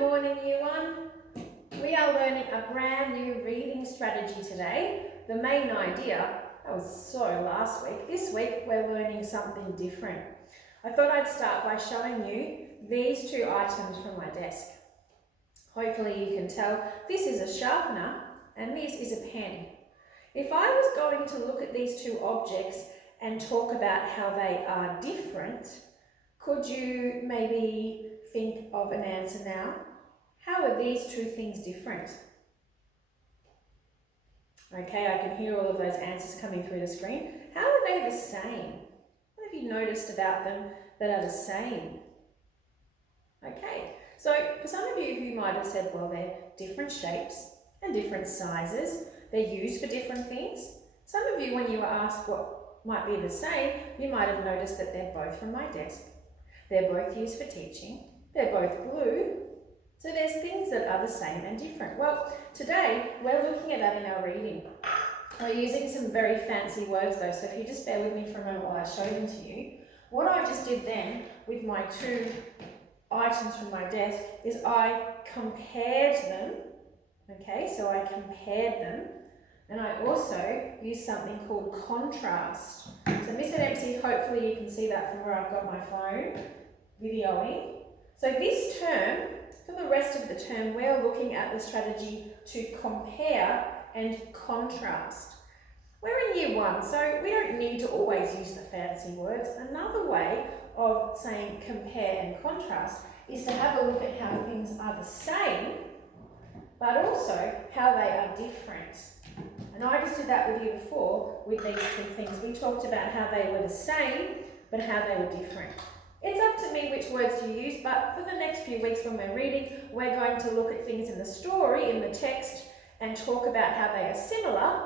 morning, Year 1. We are learning a brand new reading strategy today. The main idea, that was so last week. This week we're learning something different. I thought I'd start by showing you these two items from my desk. Hopefully you can tell this is a sharpener and this is a pen. If I was going to look at these two objects and talk about how they are different, could you maybe think of an answer now? How are these two things different? Okay, I can hear all of those answers coming through the screen. How are they the same? What have you noticed about them that are the same? Okay, so for some of you who might have said, well, they're different shapes and different sizes. They're used for different things. Some of you, when you were asked what might be the same, you might have noticed that they're both from my desk. They're both used for teaching. They're both blue. So there's things that are the same and different. Well, today we're looking at that in our reading. We're using some very fancy words though, so if you just bear with me for a moment while I show them to you. What I just did then with my two items from my desk is I compared them. Okay, so I compared them. And I also used something called contrast. So Miss and MC, hopefully you can see that from where I've got my phone, videoing. So this term, for the rest of the term, we're looking at the strategy to compare and contrast. We're in Year 1, so we don't need to always use the fancy words. Another way of saying compare and contrast is to have a look at how things are the same, but also how they are different. And I just did that with you before with these two things. We talked about how they were the same, but how they were different. It's up to me which words you use, but for the next few weeks when we're reading, we're going to look at things in the story, in the text, and talk about how they are similar,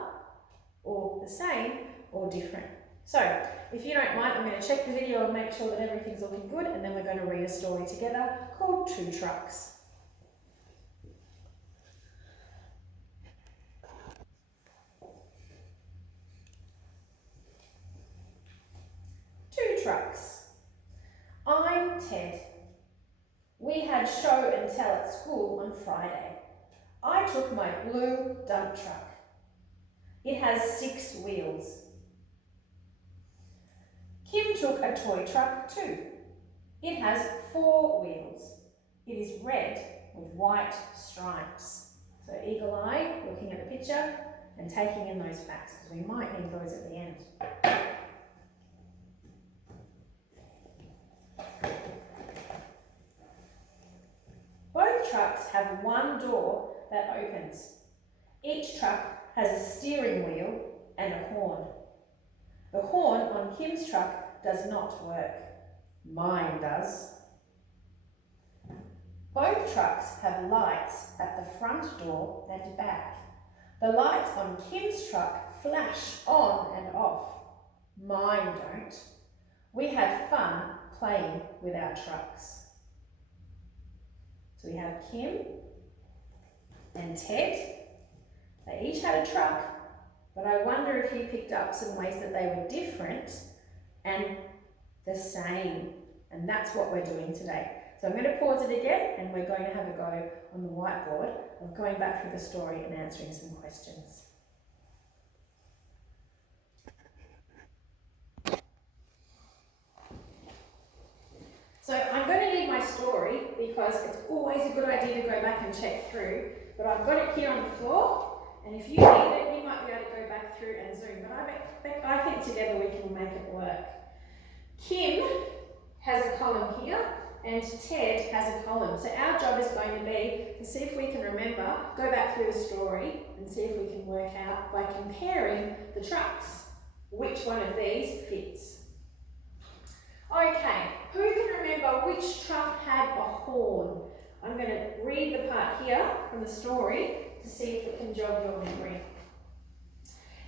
or the same, or different. So, if you don't mind, I'm going to check the video and make sure that everything's looking good, and then we're going to read a story together called Two Trucks. Two trucks. I'm Ted. We had show and tell at school on Friday. I took my blue dump truck. It has 6 wheels. Kim took a toy truck too. It has 4 wheels. It is red with white stripes. So eagle eye, looking at the picture and taking in those facts because we might need those at the end. Both trucks have one door that opens. Each truck has a steering wheel and a horn. The horn on Kim's truck does not work. Mine does. Both trucks have lights at the front door and back. The lights on Kim's truck flash on and off. Mine don't. We had fun playing with our trucks. So we have Kim and Ted. They each had a truck, but I wonder if you picked up some ways that they were different and the same. And that's what we're doing today. So I'm going to pause it again and we're going to have a go on the whiteboard of going back through the story and answering some questions. So I'm going to leave my story because it's always a good idea to go back and check through, but I've got it here on the floor, and if you need it, you might be able to go back through and zoom, but I think together we can make it work. Kim has a column here, and Ted has a column. So our job is going to be to see if we can remember, go back through the story, and see if we can work out by comparing the trucks, which one of these fits. Okay, who can remember which truck had a horn? I'm going to read the part here from the story to see if it can jog your memory.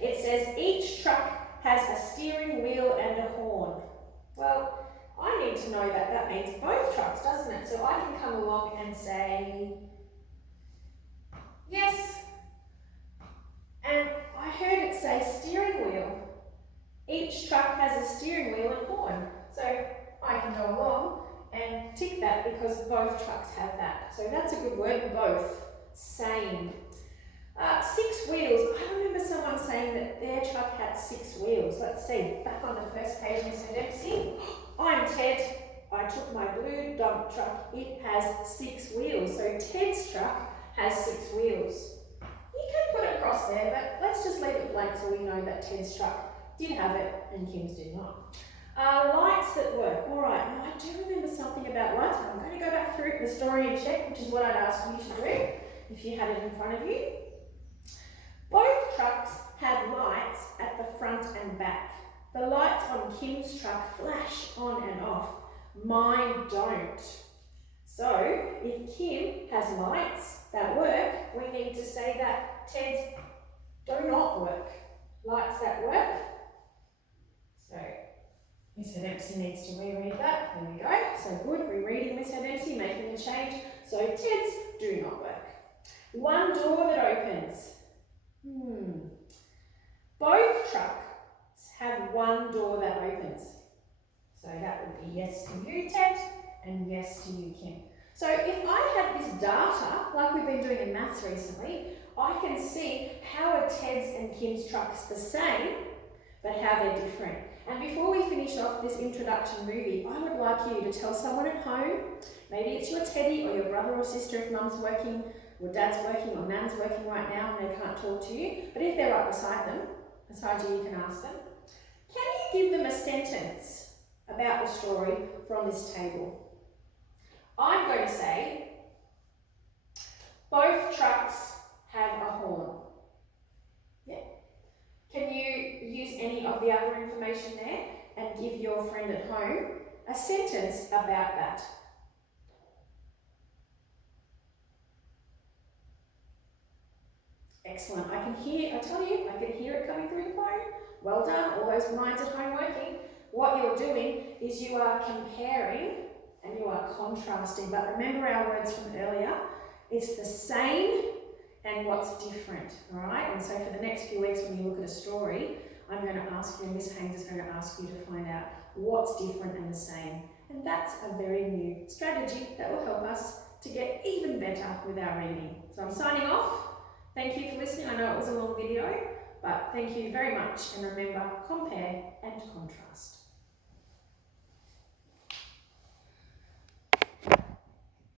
It says, each truck has a steering wheel and a horn. Well, I need to know that that means both trucks, doesn't it? So I can come along and say, yes. And I heard it say steering wheel. Each truck has a steering wheel and horn. So I can go along and tick tick that because both trucks have that. So that's a good word, both. Same. 6 wheels. I remember someone saying that their truck had 6 wheels. Let's see. Back on the first page, Mr. Dempsey. I'm Ted. I took my blue dump truck. It has 6 wheels. So Ted's truck has 6 wheels. You can put it across there, but let's just leave it blank so we know that Ted's truck did have it and Kim's did not. Lights that work. All right, now I do remember something about lights, but I'm going to go back through the story and check, which is what I'd ask you to do if you had it in front of you. Both trucks have lights at the front and back. The lights on Kim's truck flash on and off. Mine don't. So, if Kim has lights that work, we need to say that Ted's do not work. Lights that work. So, Mr. Dempsey needs to reread that. There we go. So good, rereading Mr. Dempsey, making a change. So Ted's do not work. One door that opens. Both trucks have one door that opens. So that would be yes to you, Ted, and yes to you, Kim. So if I had this data, like we've been doing in maths recently, I can see how are Ted's and Kim's trucks the same, but how they're different. And before we finish off this introduction movie, I would like you to tell someone at home, maybe it's your Teddy or your brother or sister if mum's working, or dad's working, or nan's working right now and they can't talk to you, but if they're right beside you, you can ask them. Can you give them a sentence about the story from this table? I'm going to say, both trucks have a horn. Yeah. Can you use any of the other information there and give your friend at home a sentence about that? Excellent. I can hear it coming through the phone. Well done, all those minds at home working. What you're doing is you are comparing and you are contrasting. But remember our words from earlier, it's the same and what's different, all right? And so for the next few weeks when you look at a story, I'm going to ask you, and Miss Haynes is going to ask you to find out what's different and the same. And that's a very new strategy that will help us to get even better with our reading. So I'm signing off. Thank you for listening. I know it was a long video, but thank you very much. And remember, compare and contrast.